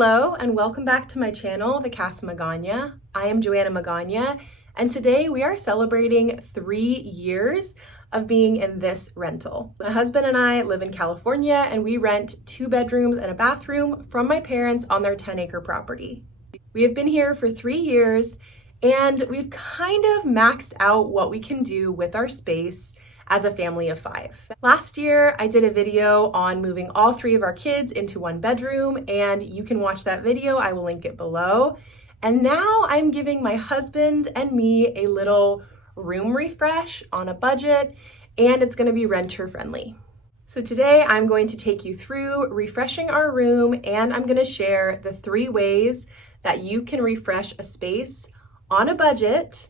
Hello and welcome back to my channel, The Casa Magana. I am Joanna Magana, and today we are celebrating 3 years of being in this rental. My husband and I live in California and we rent 2 bedrooms and a bathroom from my parents on their 10-acre property. We have been here for 3 years and we've kind of maxed out what we can do with our space as a family of 5. Last year, I did a video on moving all 3 of our kids into 1 bedroom, and you can watch that video. I will link it below. And now I'm giving my husband and me a little room refresh on a budget, and it's gonna be renter friendly. So today I'm going to take you through refreshing our room, and I'm gonna share the 3 ways that you can refresh a space on a budget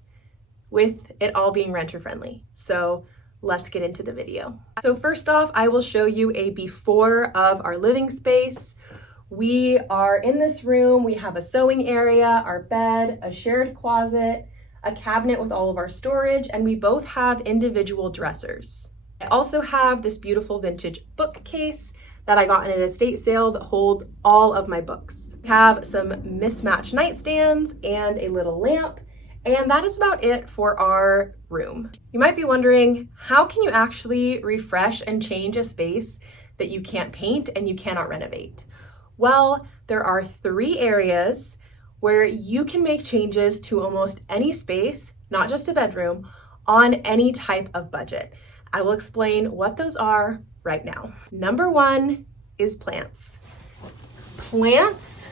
with it all being renter friendly. So let's get into the video. So first off, I will show you a before of our living space. We are in this room. We have a sewing area, our bed, a shared closet, a cabinet with all of our storage, and we both have individual dressers. I also have this beautiful vintage bookcase that I got in an estate sale that holds all of my books. We have some mismatched nightstands and a little lamp. And that is about it for our room. You might be wondering, how can you actually refresh and change a space that you can't paint and you cannot renovate? Well, there are 3 areas where you can make changes to almost any space, not just a bedroom, on any type of budget. I will explain what those are right now. Number 1 is plants. Plants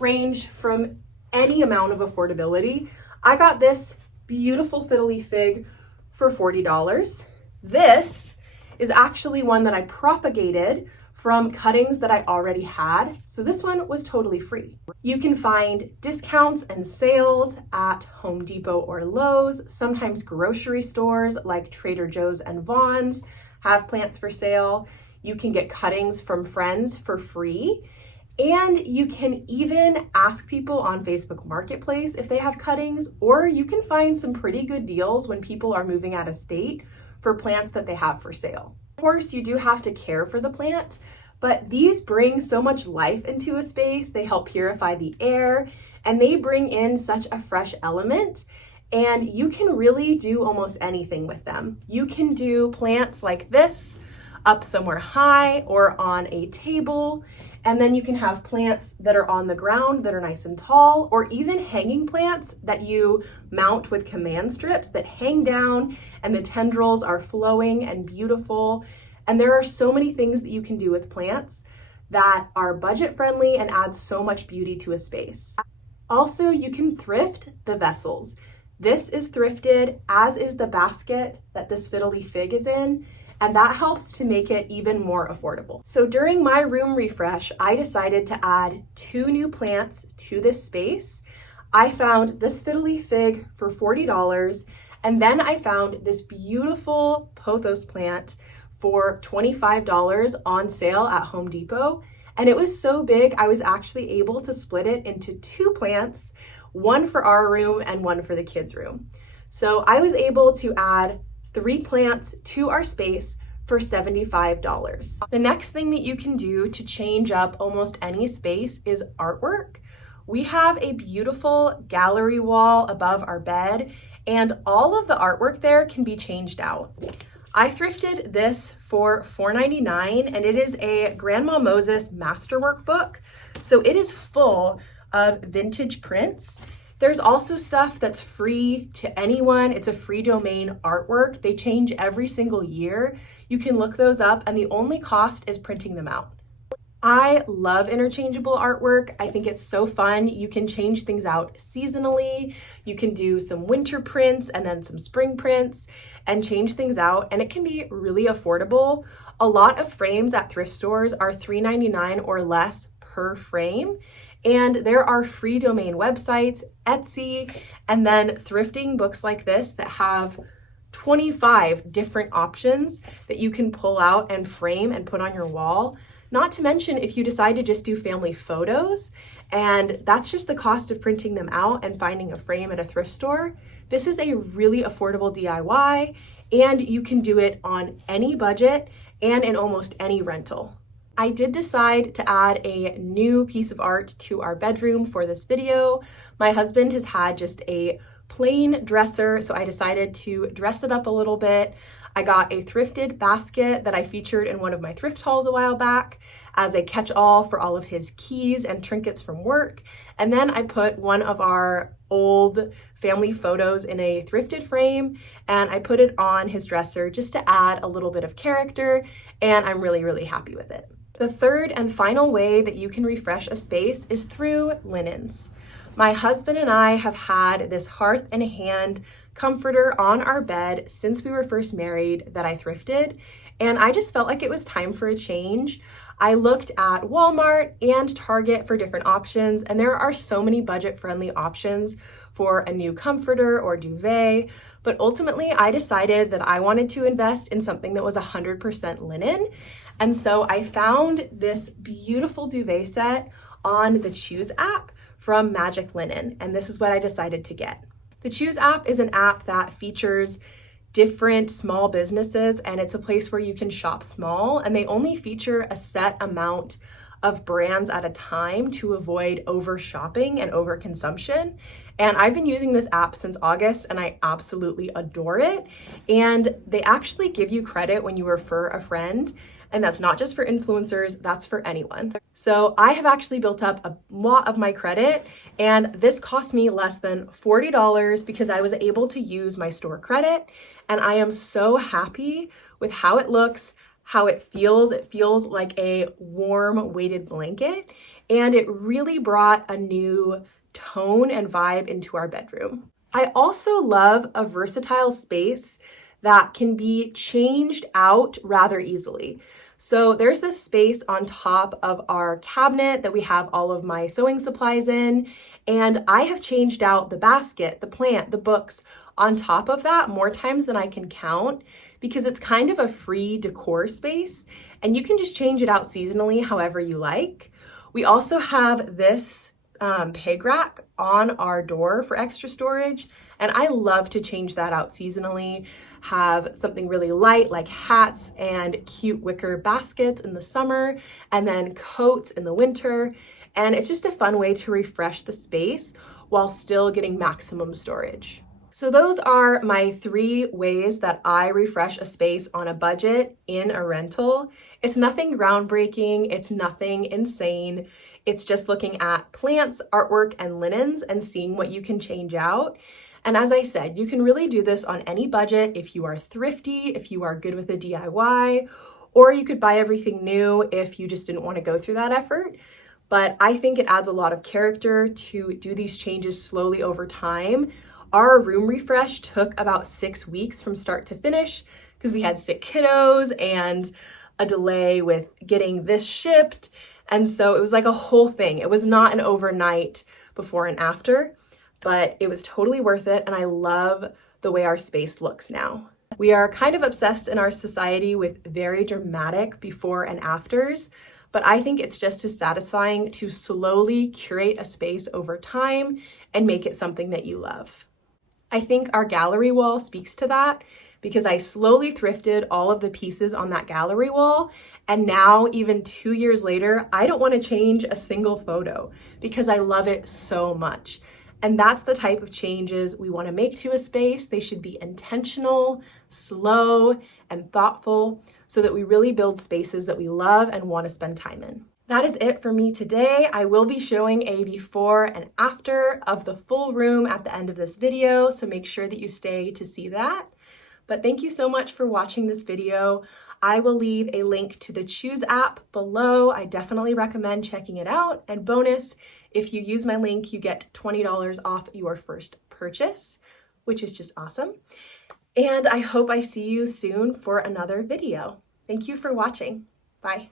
range from any amount of affordability. I got this beautiful fiddly fig for $40. This is actually one that I propagated from cuttings that I already had. So this one was totally free. You can find discounts and sales at Home Depot or Lowe's. Sometimes grocery stores like Trader Joe's and Vaughn's have plants for sale. You can get cuttings from friends for free. And you can even ask people on Facebook Marketplace if they have cuttings, or you can find some pretty good deals when people are moving out of state for plants that they have for sale. Of course, you do have to care for the plant, but these bring so much life into a space. They help purify the air, and they bring in such a fresh element, and you can really do almost anything with them. You can do plants like this up somewhere high or on a table. And then you can have plants that are on the ground that are nice and tall, or even hanging plants that you mount with command strips that hang down and the tendrils are flowing and beautiful. And there are so many things that you can do with plants that are budget friendly and add so much beauty to a space. Also, you can thrift the vessels. This is thrifted, as is the basket that this fiddly fig is in. And that helps to make it even more affordable. So during my room refresh, I decided to add 2 new plants to this space. I found this fiddly fig for $40, and then I found this beautiful pothos plant for $25 on sale at Home Depot. And it was so big, I was actually able to split it into 2 plants, one for our room and one for the kids' room. So I was able to add 3 plants to our space for $75. The next thing that you can do to change up almost any space is artwork. We have a beautiful gallery wall above our bed, and all of the artwork there can be changed out. I thrifted this for $4.99, and it is a Grandma Moses masterwork book. So it is full of vintage prints. There's also stuff that's free to anyone. It's a free domain artwork. They change every single year. You can look those up, and the only cost is printing them out. I love interchangeable artwork. I think it's so fun. You can change things out seasonally. You can do some winter prints and then some spring prints and change things out, and it can be really affordable. A lot of frames at thrift stores are $3.99 or less per frame. And there are free domain websites, Etsy, and then thrifting books like this that have 25 different options that you can pull out and frame and put on your wall. Not to mention if you decide to just do family photos, and that's just the cost of printing them out and finding a frame at a thrift store. This is a really affordable DIY, and you can do it on any budget and in almost any rental. I did decide to add a new piece of art to our bedroom for this video. My husband has had just a plain dresser, so I decided to dress it up a little bit. I got a thrifted basket that I featured in one of my thrift hauls a while back as a catch-all for all of his keys and trinkets from work. And then I put one of our old family photos in a thrifted frame and I put it on his dresser just to add a little bit of character, and I'm really, really happy with it. The third and final way that you can refresh a space is through linens. My husband and I have had this hearth and hand comforter on our bed since we were first married that I thrifted, and I just felt like it was time for a change. I looked at Walmart and Target for different options, and there are so many budget-friendly options for a new comforter or duvet, but ultimately I decided that I wanted to invest in something that was 100% linen. And so I found this beautiful duvet set on the Choose app from Magic Linen, and this is what I decided to get. The Choose app is an app that features different small businesses, and it's a place where you can shop small, and they only feature a set amount of brands at a time to avoid over shopping and over consumption. And I've been using this app since August and I absolutely adore it. And they actually give you credit when you refer a friend. And that's not just for influencers, that's for anyone. So I have actually built up a lot of my credit, and this cost me less than $40 because I was able to use my store credit. And I am so happy with how it looks, how it feels. It feels like a warm weighted blanket, and it really brought a new tone and vibe into our bedroom. I also love a versatile space that can be changed out rather easily. So there's this space on top of our cabinet that we have all of my sewing supplies in, and I have changed out the basket, the plant, the books on top of that more times than I can count because it's kind of a free decor space and you can just change it out seasonally however you like. We also have this peg rack on our door for extra storage, and I love to change that out seasonally. Have something really light like hats and cute wicker baskets in the summer, and then coats in the winter. And it's just a fun way to refresh the space while still getting maximum storage. So those are my 3 ways that I refresh a space on a budget in a rental. It's nothing groundbreaking, it's nothing insane. It's just looking at plants, artwork, and linens and seeing what you can change out. And as I said, you can really do this on any budget if you are thrifty, if you are good with a DIY, or you could buy everything new if you just didn't want to go through that effort. But I think it adds a lot of character to do these changes slowly over time. Our room refresh took about 6 weeks from start to finish because we had sick kiddos and a delay with getting this shipped. And so it was like a whole thing. It was not an overnight before and after, but it was totally worth it. And I love the way our space looks now. We are kind of obsessed in our society with very dramatic before and afters, but I think it's just as satisfying to slowly curate a space over time and make it something that you love. I think our gallery wall speaks to that because I slowly thrifted all of the pieces on that gallery wall, and now even 2 years later, I don't want to change a single photo because I love it so much. And that's the type of changes we want to make to a space. They should be intentional, slow, and thoughtful so that we really build spaces that we love and want to spend time in. That is it for me today. I will be showing a before and after of the full room at the end of this video, so make sure that you stay to see that. But thank you so much for watching this video. I will leave a link to the Choose app below. I definitely recommend checking it out. And bonus, if you use my link, you get $20 off your first purchase, which is just awesome. And I hope I see you soon for another video. Thank you for watching. Bye.